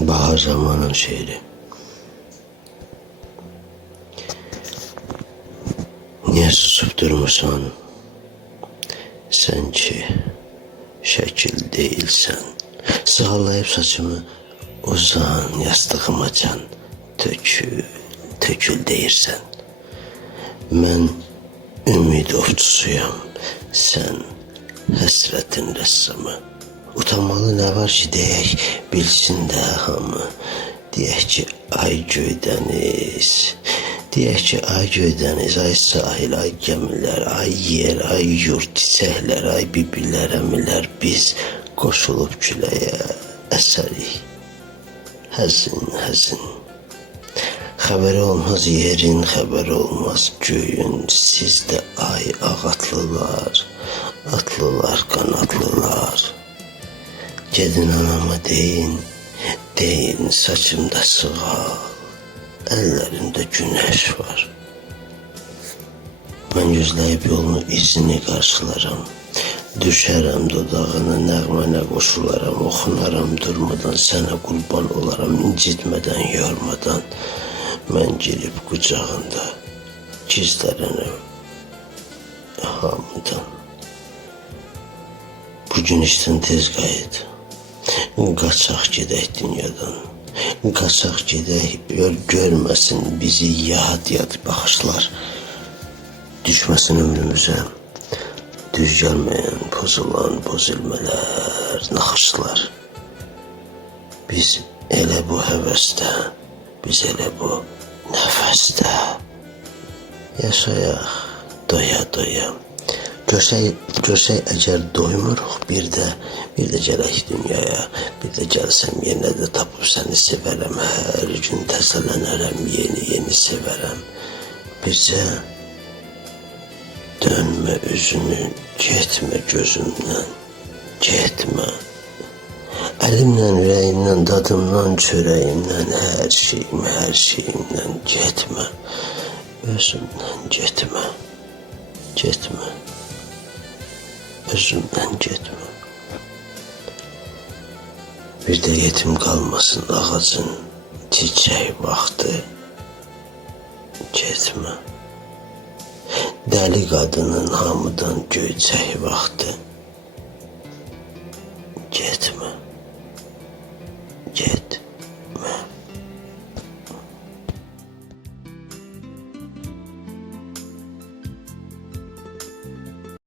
Bahar zamanın şeiri. Niye susup durmuşsan? Sen ki şekil değilsen. Sağlayıp saçımı uzan yastığıma can. Tökül deyirsən. Mən ümid ovçusuyam. Sen həsrətin rəssamı. Utanmalı ne var ki deyək, bilsin də hamı. Deyək ki ay göydəniz. Deyək ki ay göydəniz, ay sahil, ay gəmilər, ay yer, ay yurt, çiçəklər, ay bibilər, əmilər. Biz qoşulub küləyə əsərik. Həzin, həzin. Xəbəri olmaz yerin, xəbəri olmaz göyün. Siz də ay ağatlılar, atlılar, qanadlılar. Gedin anama deyin saçımda sığal, əllərində günəş var. Mən gözləyib yolunu izini qarşılaram. Düşərəm dodağına, nəğmənə qoşularam, oxunaram durmadan, sənə qurban olaram, incitmədən, yormadan. Mən girib qucağında, gizlənərəm hamıdan. Bugün işdən tez qayıt, qaçaq gedək dünyadan. Qaçaq gedək, görməsin bizi yad baxışlar. Düşməsin ömrümüzə, düz gəlməyən, pozulan pozulmələr, naxışlar. Biz elə bu həvəsdə, biz elə bu nəfəsdə yaşayaq doya doya. Görsək əgər doymuruq bir də gələk dünyaya. Bir də gəlsəm yenə də tapıb səni sevərəm. Hər gün təzələnərəm, yeni sevərəm. Bircə dönmə üzünü, getmə gözümdən, getmə. Əlimlə, ürəyimdən, dadımdan, çörəyimdən, hər şeyimdən getmə. Özümdən getmə, getmə. Özümdən getmə. Bir də yetim qalmasın ağacın çiçək vaxtı. Getmə. Dəli qadının hamıdan göyçək vaxtı. Getmə.